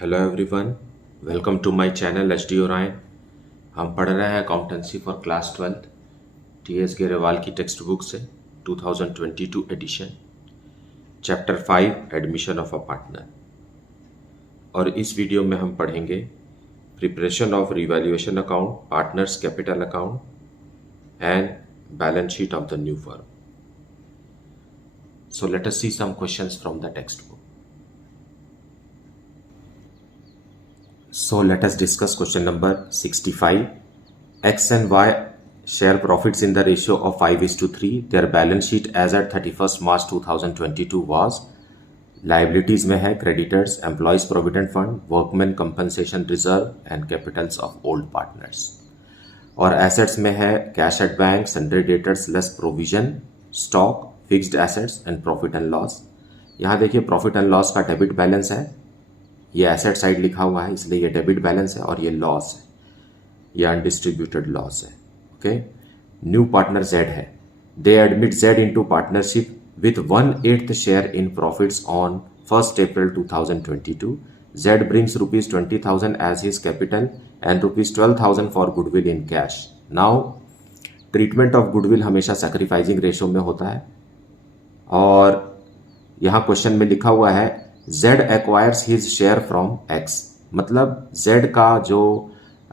Hello everyone, welcome to my channel H D Orion. हम पढ़ रहे हैं accountancy for class 12 T S Grewal की टेक्स्ट बुक से 2022 edition, chapter 5 admission of a partner. और इस वीडियो में हम पढ़ेंगे preparation of revaluation account, partners capital account and balance sheet of the new firm. So let us see some questions from the text book. So let us discuss question number 65. X and Y share profits in the ratio of 5:3. Their balance sheet as at 31st March 2022 was liabilities में है creditors, employees provident fund, workmen compensation reserve and capitals of old partners. और assets में है cash at bank, sundry debtors less provision, stock, fixed assets and profit and loss. यहाँ देखिए profit and loss का debit balance है, ये asset side लिखा हुआ है इसलिए ये डेबिट बैलेंस है, और ये लॉस है, ये अनडिस्ट्रीब्यूटेड लॉस है. ओके, न्यू पार्टनर जेड है. They admit Z into partnership with 1/8 share in profits on 1st April 2022. Z brings ₹20,000 as his capital and ₹12,000 for goodwill in cash. Now treatment of goodwill हमेशा sacrificing ratio में होता है, और यहाँ question में लिखा हुआ है Z acquires his share from X. मतलब Z का जो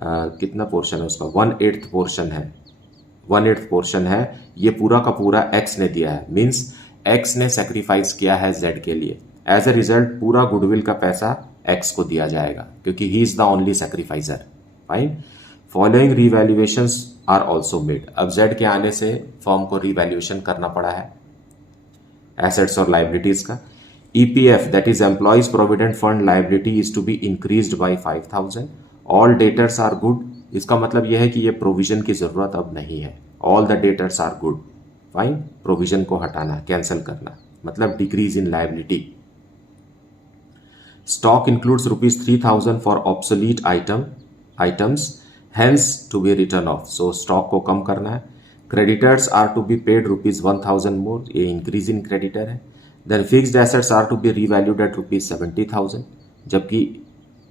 कितना पोर्शन है उसका 1/8 पोर्शन है, 1/8 पोर्शन है, ये पूरा का पूरा X ने दिया है. मीन्स X ने सेक्रीफाइस किया है Z के लिए. एज ए रिजल्ट पूरा गुडविल का पैसा X को दिया जाएगा क्योंकि he is the only sacrificer. Fine. Following revaluations are also made. अब Z के आने से फर्म को रिवैल्यूएशन करना पड़ा है एसेट्स और लाइबिलिटीज का. EPF, that is Employees Provident Fund liability, is to be increased by 5,000. All debtors are good. इसका मतलब यह है कि ये प्रोविजन की जरूरत अब नहीं है. All the debtors are good. Fine. Provision को हटाना, कैंसिल करना, मतलब decrease in liability. Stock includes ₹3,000 for obsolete items, hence to be written off. So stock को कम करना है. Creditors are to be paid ₹1,000 more. ये इंक्रीज इन क्रेडिटर है. Then fixed assets are to be revalued at ₹70,000, जबकि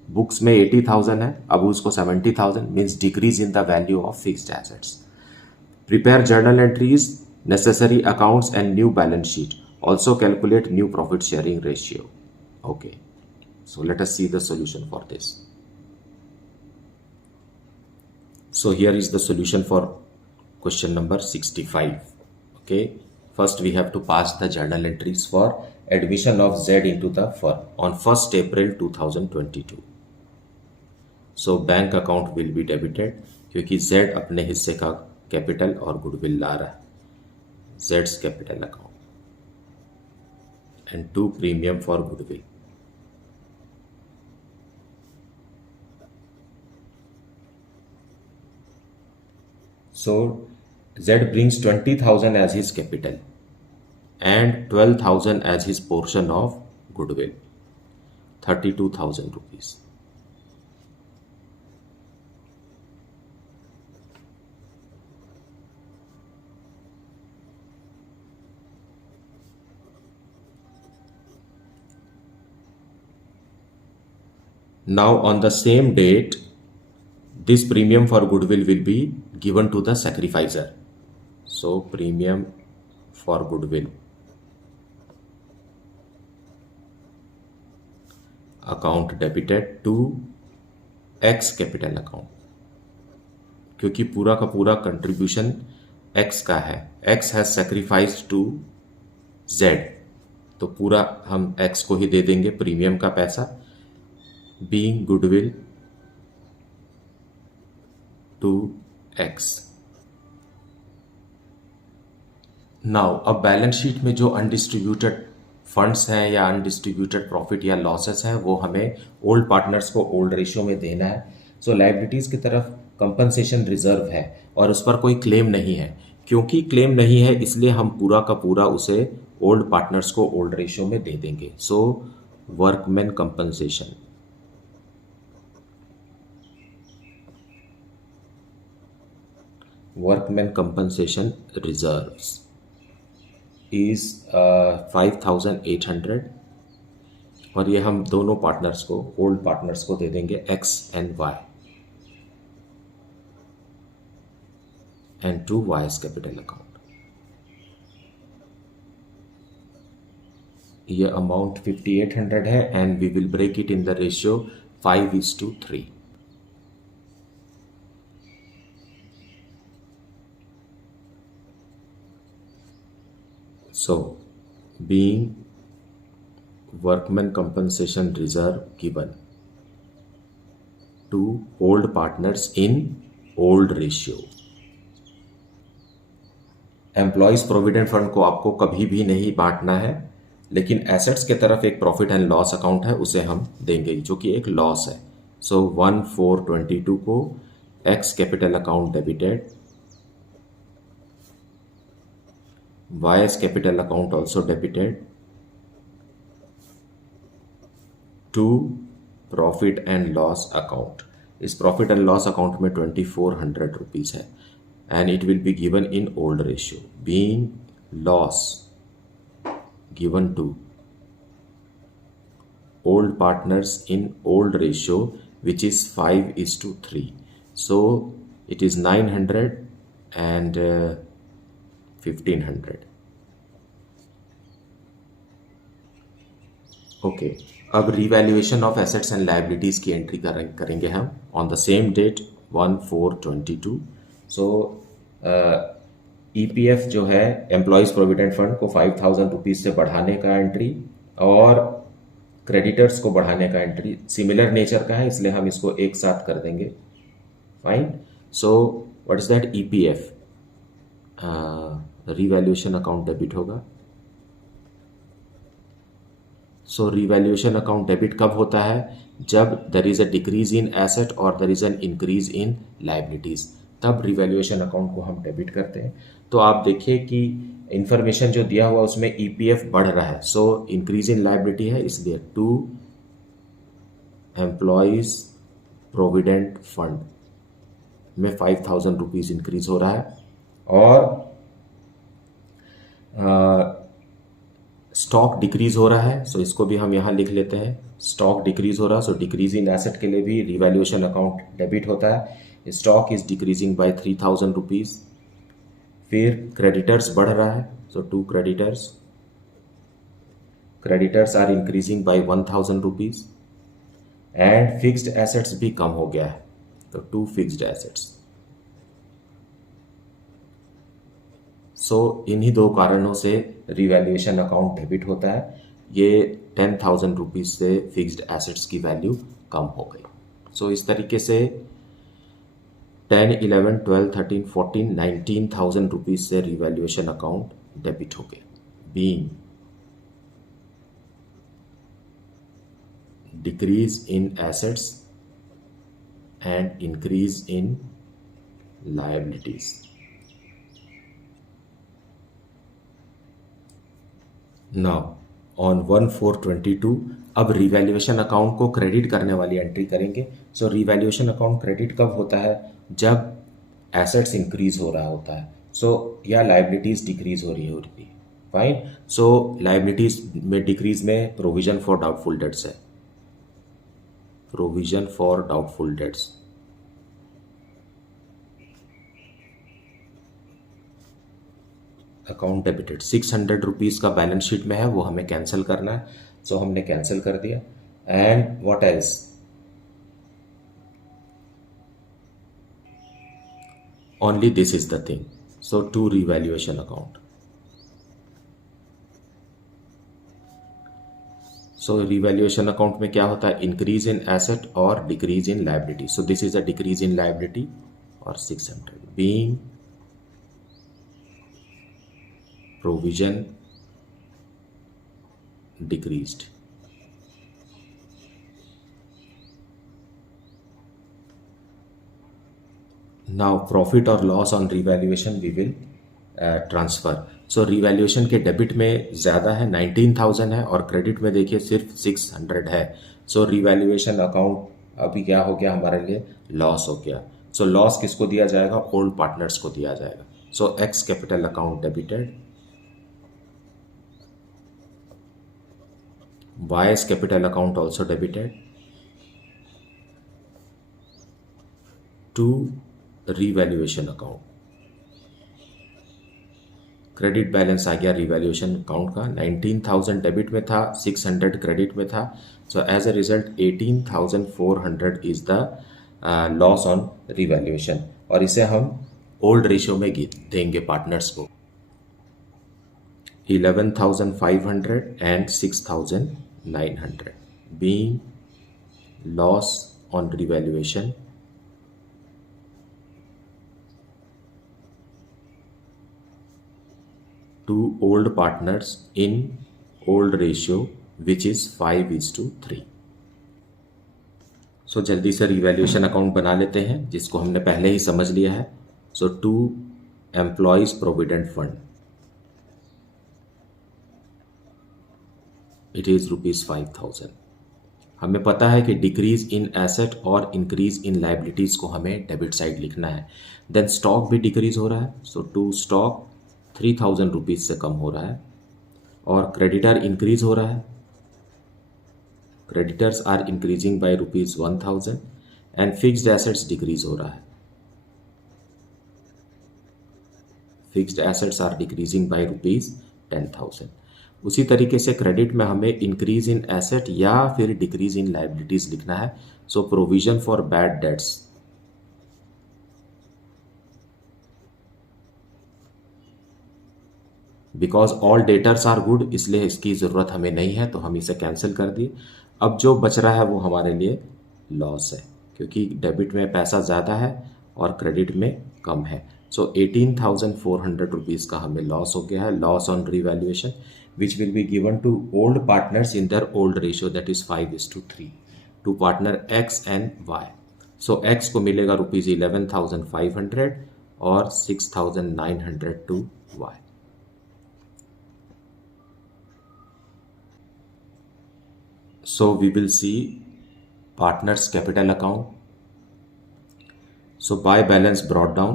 books में 80,000 है, अब उसको 70,000 means decrease in the value of fixed assets. Prepare journal entries, necessary accounts and new balance sheet. Also calculate new profit sharing ratio. Okay, so let us see the solution for this. So here is the solution for question number 65. Okay. First, we have to pass the journal entries for admission of Z into the firm on 1st April 2022. So, bank account will be debited क्योंकि Z अपने हिस्से का capital और goodwill ला रहा है. Z's capital account and 2 premium for goodwill. So, Z brings 20,000 as his capital and 12,000 as his portion of goodwill, 32,000 rupees. Now on the same date, this premium for goodwill will be given to the sacrificer. So premium for goodwill account debited to X capital account, क्योंकि पूरा का पूरा contribution X का है. X has sacrificed to Z, तो पूरा हम X को ही दे देंगे प्रीमियम का पैसा, being goodwill to X. Now अब बैलेंस शीट में जो अनडिस्ट्रीब्यूटेड फंड्स हैं या अनडिस्ट्रीब्यूटेड प्रॉफिट या लॉसेस हैं वो हमें ओल्ड पार्टनर्स को ओल्ड रेशियो में देना है. सो लाइबिलिटीज़ की तरफ कंपनसेशन रिजर्व है और उस पर कोई क्लेम नहीं है. क्योंकि क्लेम नहीं है इसलिए हम पूरा का पूरा उसे ओल्ड पार्टनर्स को ओल्ड रेशियो में दे देंगे. So workman compensation, workman compensation reserves is 5,800 और ये हम दोनों पार्टनर्स को, ओल्ड पार्टनर्स को दे देंगे X and Y, and to Y's capital account. ये अमाउंट 5800 है and we will break it in the ratio 5:3। So, being workman compensation reserve given to old partners in old ratio। Employees provident fund को आपको कभी भी नहीं बांटना है, लेकिन एसेट्स के तरफ एक प्रॉफिट एंड लॉस अकाउंट है, उसे हम देंगे जो कि एक लॉस है। सो 1422 को X capital account debited, Y's capital account also debited to profit and loss account. इस प्रॉफिट एंड लॉस अकाउंट में 2400 रुपीज है and it will be given in old ratio, being loss given to old partners in old ratio, which is 5:3। So it is 900 and 1500। Okay, अब revaluation of assets and liabilities की entry करेंगे हम on the same date 1/4/22। So EPF जो है employees provident fund को 5000 rupees से बढ़ाने का एंट्री और क्रेडिटर्स को बढ़ाने का एंट्री सिमिलर नेचर का है, इसलिए हम इसको एक साथ कर देंगे। Fine. So what is that? EPF revaluation account debit होगा। सो रिवैल्यूएशन अकाउंट डेबिट कब होता है? जब there is a decrease in asset और there is an increase in liabilities, तब रिवैल्यूएशन अकाउंट को हम डेबिट करते हैं। तो आप देखिए कि इंफॉर्मेशन जो दिया हुआ उसमें ईपीएफ बढ़ रहा है, सो इंक्रीज इन लाइबिलिटी है, इसलिए टू एम्प्लॉयज प्रोविडेंट फंड में 5000 रुपीज इंक्रीज हो रहा है और स्टॉक डिक्रीज हो रहा है। सो इसको भी हम यहां लिख लेते हैं, स्टॉक डिक्रीज हो रहा है। सो डिक्रीज इन एसेट के लिए भी रिवैल्यूएशन अकाउंट डेबिट होता है। Stock is decreasing by 3000 rupees. फिर क्रेडिटर्स बढ़ रहा है, so to creditors are increasing by 1000 rupees and fixed assets भी कम हो गया है, तो टू फिक्स्ड एसेट्स। सो इन्हीं दो कारणों से रिवैल्यूएशन अकाउंट डेबिट होता है। ये 10,000 रुपीज से फिक्स्ड एसेट्स की वैल्यू कम हो गई। सो इस तरीके से 10, 11, 12, 13, 14, 19,000 रुपीज से रिवैल्यूएशन अकाउंट डेबिट हो गए, being decrease in assets and increase in liabilities. Now on 1/4/22 अब रिवैल्यूएशन अकाउंट को क्रेडिट करने वाली एंट्री करेंगे। सो रिवैल्यूएशन अकाउंट क्रेडिट कब होता है? जब एसेट्स इंक्रीज हो रहा होता है, सो या लाइबिलिटीज डिक्रीज हो रही है। फाइन। सो लाइबिलिटीज में डिक्रीज में प्रोविजन फॉर डाउटफुल डेट्स है, provision for doubtful debts. Account debited 600 rupees का बैलेंस शीट में है, वो हमें कैंसिल करना है। सो हमने कैंसिल कर दिया। And what else? Only this is the thing. So to revaluation account. So revaluation account में क्या होता है? इंक्रीज इन एसेट और decrease in liability. So this is a decrease in liability और 600 being provision decreased। now profit और loss on revaluation we will transfer। so revaluation के debit में ज़्यादा है, 19,000 है, और क्रेडिट में देखिए सिर्फ 600 है। so रिवैल्यूएशन अकाउंट अभी क्या हो गया हमारे लिए? लॉस हो गया। so लॉस किसको दिया जाएगा? ओल्ड पार्टनर्स को दिया जाएगा। so X capital account debited, Y's capital account also debited. To revaluation account, credit balance आ गया रिवैल्यूएशन अकाउंट का। 19,000 डेबिट में था, 600 क्रेडिट में था। So as a result 18,400 is the loss on revaluation, और इसे हम ओल्ड रेशियो में देंगे पार्टनर्स को। 11,500 and 6,900 being loss on revaluation to old partners in old ratio which is 5:3। सो जल्दी से रिवैल्यूएशन अकाउंट बना लेते हैं जिसको हमने पहले ही समझ लिया है। So to employees provident fund, it is ₹5,000। हमें पता है कि डिक्रीज इन एसेट और इंक्रीज इन लाइबिलिटीज को हमें डेबिट साइड लिखना है। देन स्टॉक भी डिक्रीज हो रहा है, सो टू स्टॉक 3,000 रुपीज से कम हो रहा है, और क्रेडिटर इंक्रीज हो रहा है, creditors are increasing by ₹1,000, and fixed assets decrease हो रहा है, fixed assets are decreasing by ₹10,000। उसी तरीके से क्रेडिट में हमें इंक्रीज इन एसेट या फिर डिक्रीज इन लाइबिलिटीज लिखना है। So provision for bad debts, because all debtors are good, इसलिए इसकी ज़रूरत हमें नहीं है, तो हम इसे कैंसिल कर दिए। अब जो बच रहा है वो हमारे लिए लॉस है, क्योंकि डेबिट में पैसा ज़्यादा है और क्रेडिट में कम है। सो 18,400 रुपीज़ का हमें लॉस हो गया है, loss on revaluation, which will be given to old partners in their old ratio, that is 5:3 to partner X and Y. So X को मिलेगा ₹11,500 और 6,900 to Y. So we will see partners capital account. So by balance brought down,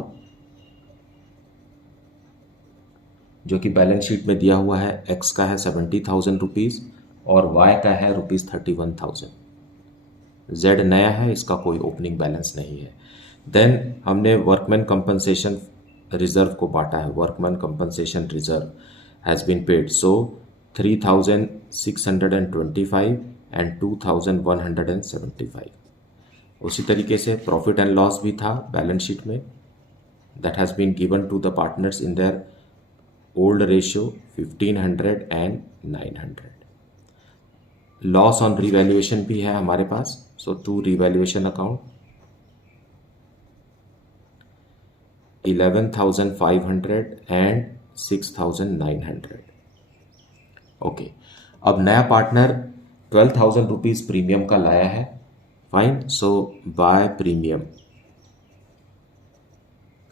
जो कि balance sheet में दिया हुआ है, x का है 70,000 रुपीज़ और वाई का है ₹31,000। जेड नया है, इसका कोई ओपनिंग बैलेंस नहीं है। देन हमने वर्कमैन कंपनसेशन रिजर्व को बांटा है, workman compensation reserve has been paid, so 3,625 and 2,175। उसी तरीके से प्रॉफिट एंड लॉस भी था बैलेंस शीट में, that has been given to the partners in their old ratio 1,500 and 900। Loss on revaluation भी है हमारे पास, so to revaluation account 11,500 and 6,900। Okay, अब नया पार्टनर 12,000 रुपीज़ प्रीमियम का लाया है, fine. So by premium,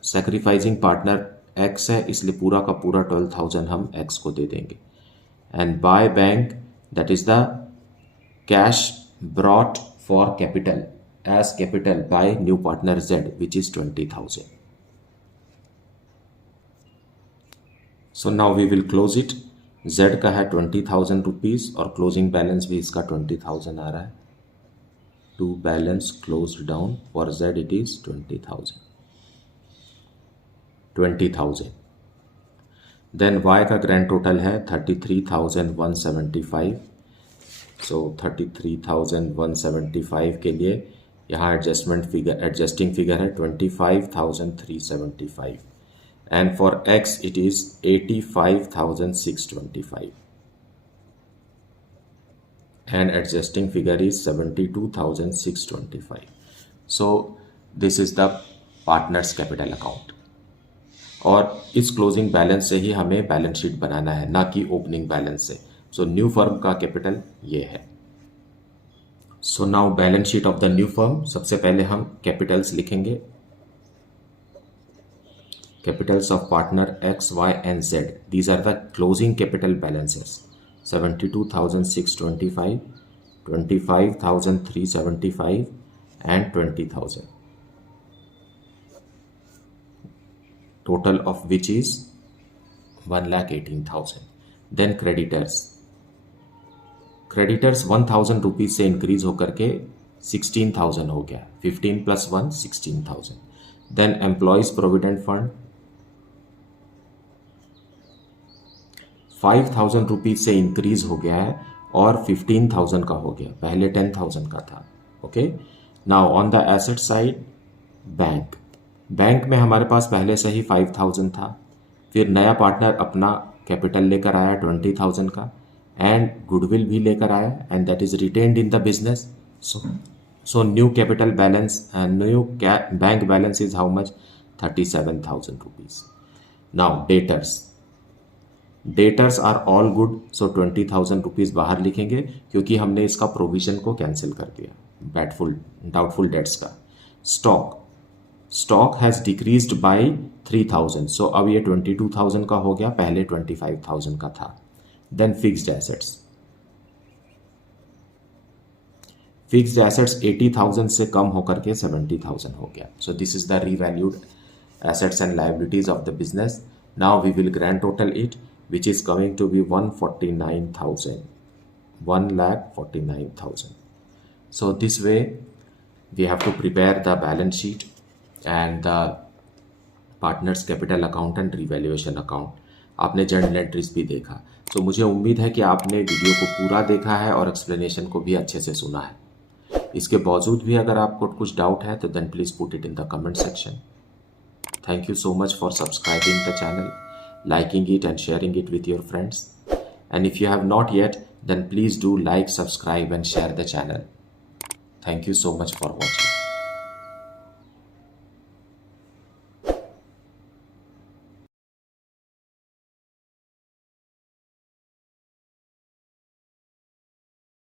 sacrificing partner x है, इसलिए पूरा का पूरा 12,000 हम एक्स को दे देंगे। And by bank, that is the cash brought for capital as capital by new partner Z, which is 20,000। So now we will close it. Z का है 20,000 रुपीज़ और क्लोजिंग बैलेंस भी इसका 20,000 आ रहा है। To balance close down for Z it is 20,000। Then Y का grand total है 33,175। सो 33,175 के लिए यहाँ एडजस्टिंग फिगर है 25,375, and for X it is 85,625 and adjusting figure is 72,625. So this is the partners capital account, और इस क्लोजिंग बैलेंस से ही हमें बैलेंस शीट बनाना है, ना कि ओपनिंग बैलेंस से। सो न्यू फर्म का कैपिटल ये है। So now balance sheet of the new firm, सबसे पहले हम कैपिटल्स लिखेंगे। Capitals of partner X, Y and Z. These are the closing capital balances: 72,625, 25,375 and 20,000. Total of which is 1,18,000. Then creditors. Creditors 1000 rupees से increase होकर के 16,000 हो गया, 15 + 1 16,000. Then employees provident fund 5,000 rupees से इंक्रीज हो गया है और 15,000 का हो गया, पहले 10,000 का था. Okay, now on the asset side bank में हमारे पास पहले से ही 5,000 था, फिर नया पार्टनर अपना कैपिटल लेकर आया 20,000 का एंड गुडविल भी लेकर आया and that is retained in the business. So new capital balance and new bank balance is how much 37,000 rupees. Now debtors are all good, so 20,000 rupees बाहर लिखेंगे क्योंकि हमने इसका प्रोविजन को कैंसिल कर दिया डाउटफुल डेट्स का. स्टॉक हैज डिक्रीज्ड बाय 3,000, सो अब ये 22,000 का हो गया, पहले 25,000 का था. देन फिक्स्ड एसेट्स 80,000 से कम होकर के 70,000 हो गया. सो this is the revalued assets and liabilities of the business. Now we will grand total it, which is coming to be 1,49,000. So this way we have to prepare the balance sheet and the partners capital account and revaluation account. आपने journal entries भी देखा, तो मुझे उम्मीद है कि आपने video को पूरा देखा है और एक्सप्लेनेशन को भी अच्छे से सुना है. इसके बावजूद भी अगर आपको कुछ डाउट है तो then please put it in the comment section. Thank you so much for subscribing the channel, liking it and sharing it with your friends. And if you have not yet, then please do like, subscribe and share the channel. Thank you so much for watching.